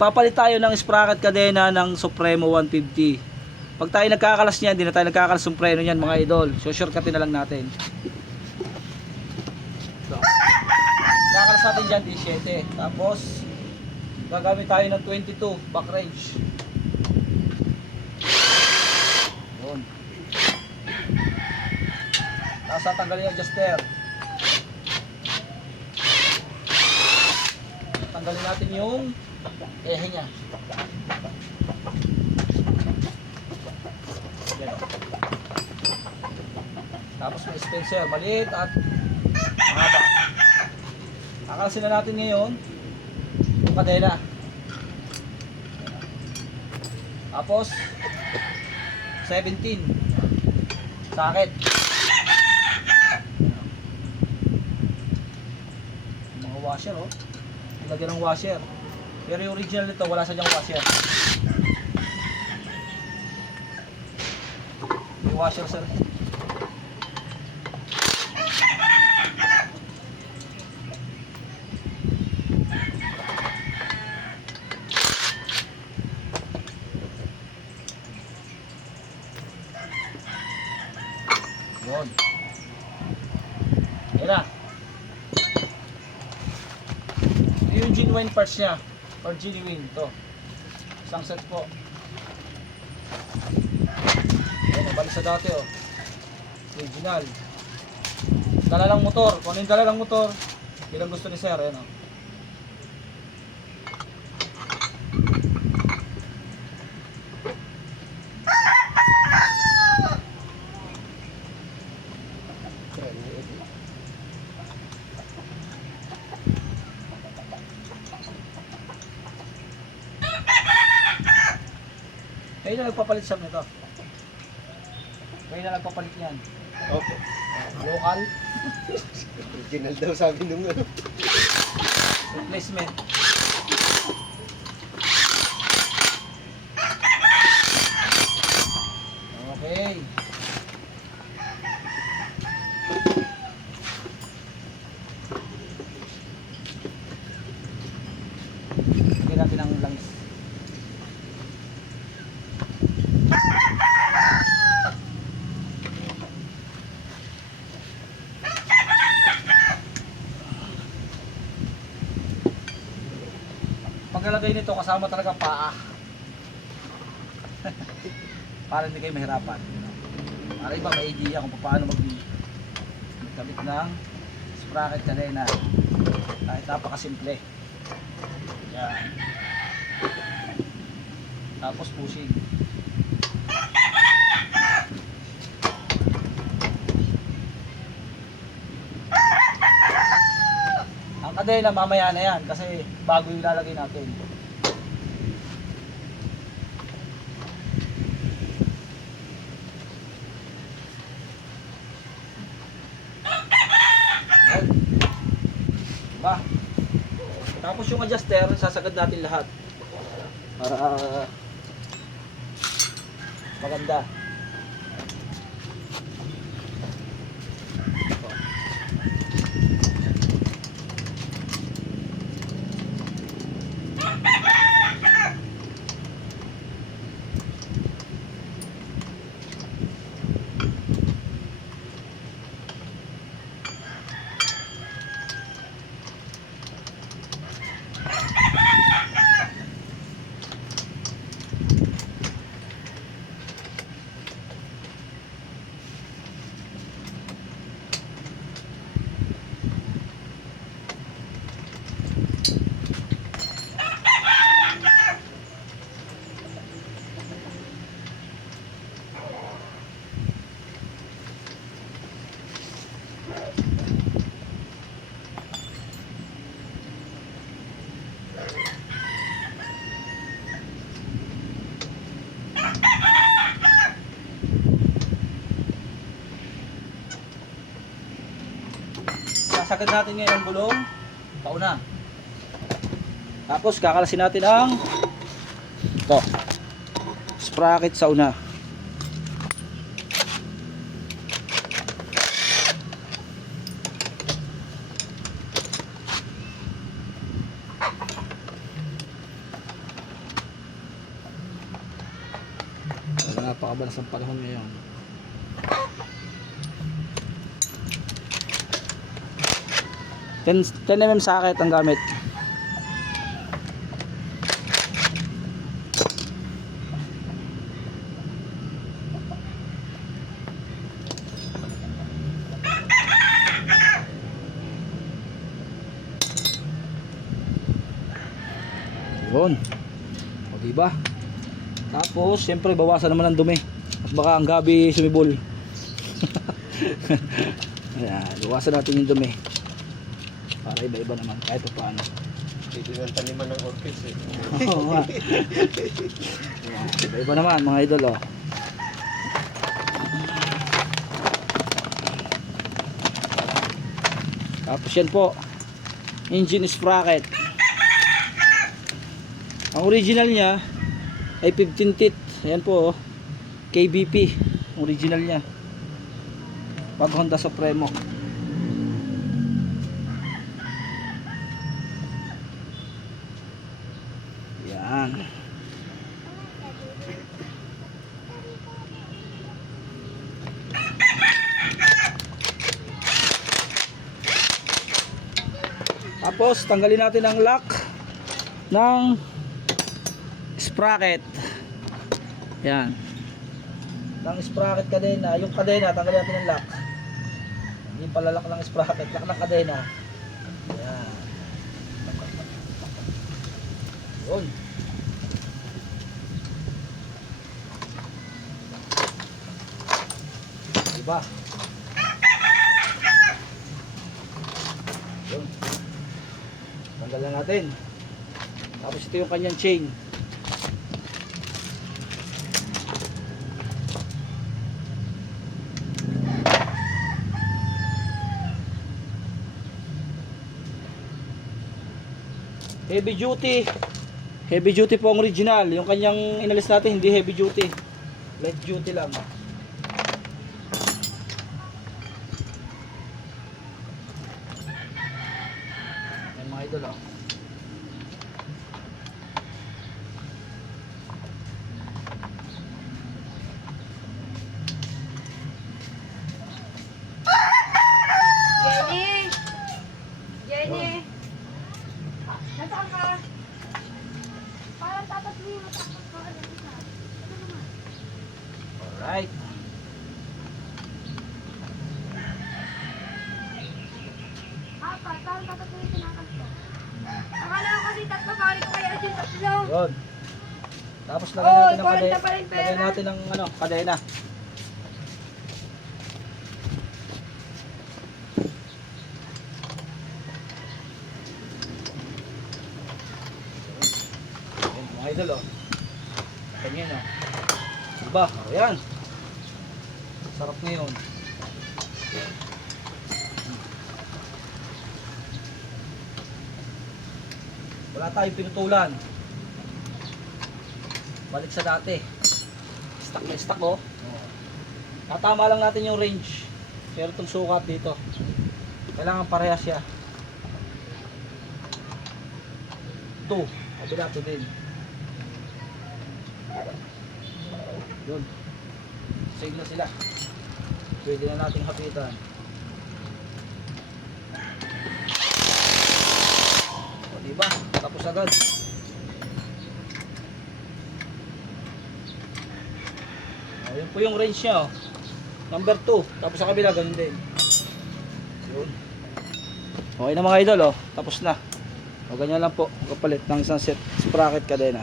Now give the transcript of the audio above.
Magpapalit tayo ng sprocket kadena ng Supremo 150. Pag tayo nagkakalas niyan, hindi na tayo nagkakalas ng preno niyan mga idol. So shortcutin na lang natin. So, Nakakalas natin dyan, D7. Tapos, gagamit tayo ng 22 back range. Yun. Tapos tatanggalin yung adjuster. Tanggalin natin yung ehe niya. Yan. Tapos may dispenser, maliit at mahaba. Kakalasin na natin ngayon yung kadena. Tapos 17 sakit. Mga washer oh. Ilagyan ng washer. Pero yung original nito wala sa diyang washer. May washer sir. Yun. Yan na. Ito yung genuine parts niya. Or genuine. Ito. Isang set po. Yan, nabalik sa dati oh. Original. Dala lang motor. Kung ano yung dala lang motor, yun ang gusto ni sir. Yan oh. Kayo na nagpapalit siya nito. Kayo na nagpapalit niyan. Opo. Local Original daw sabi nung ano. replacement. Okay. Lagyan natin ang langis. Pagkalagay nito kasama talaga paa. Para hindi kayo mahirapan. Para iba may idea kung paano mag magkabit ng sprocket kadena. Kahit napakasimple. Yan. Tapos pushing. Kadena mamaya na yan kasi bago yung lalagay natin. Diba? Tapos yung adjuster, sasagad natin lahat. Para maganda. Sasagad natin ngayon ang gulong. Pauna. Tapos kakalasin natin ang ito. Sprocket sa una. napakabalas ang panahon ngayon Ten, 10 mm socket ang gamit. Yun. O diba? Tapos, siyempre, bawasan naman ang dumi. At baka ang gabi sumibol. Ayan, bawasan natin yung dumi. Para iba-iba naman, kahit pa paano. Pwede ng taniman ng orchids eh. Oo nga. Iba-iba naman, mga idol, oh. Tapos yan po, engine sprocket. Ang original niya ay 15 teeth. Ayan po, oh. KBP, original niya. Pag Honda Supremo. Yan. Tapos tanggalin natin ang lock ng sprocket. Yan. Ng sprocket kadena, yung kadena tanggalin natin ang lock. Hindi pala lock ng sprocket, lock ng kadena. Yan. Yun. Diba? Na natin. Tapos ito yung kanyang chain. Heavy duty. Heavy duty po ang original. Yung kanyang inalis natin hindi heavy duty. Light duty lang. Yan mga idol oh. Jenny! Jenny! Nasaan ka? Parang tatatlo yung matakot ko. Ano na? Ano naman? Alright. Apat, parang tatatlo yung. Akala ko kasi tatlo, pari ko kaya yung tatlo. Yun. Tapos lagyan natin ng kuwenta kadena. pa rin pera. Lagyan natin ng ano, kadena. Ayan, mga idol oh. Ganyan oh. Diba? O yan. Sarap ngayon. Wala tayong pinutulan. Balik sa dati. Stock na stock oh. Tatama lang natin yung range. Pero itong sukat dito. Kailangan parehas siya. 2. Kabila to din. Yun. Save sila. Pwede na nating hapitan. O diba? Tapos agad. Oh, yun po yung range niya. Oh. Number 2. Tapos sa kabila, ganun din. Yun. Okay na mga idol, oh. Tapos na. O ganyan lang po. Kapalit ng isang set sprocket kadena.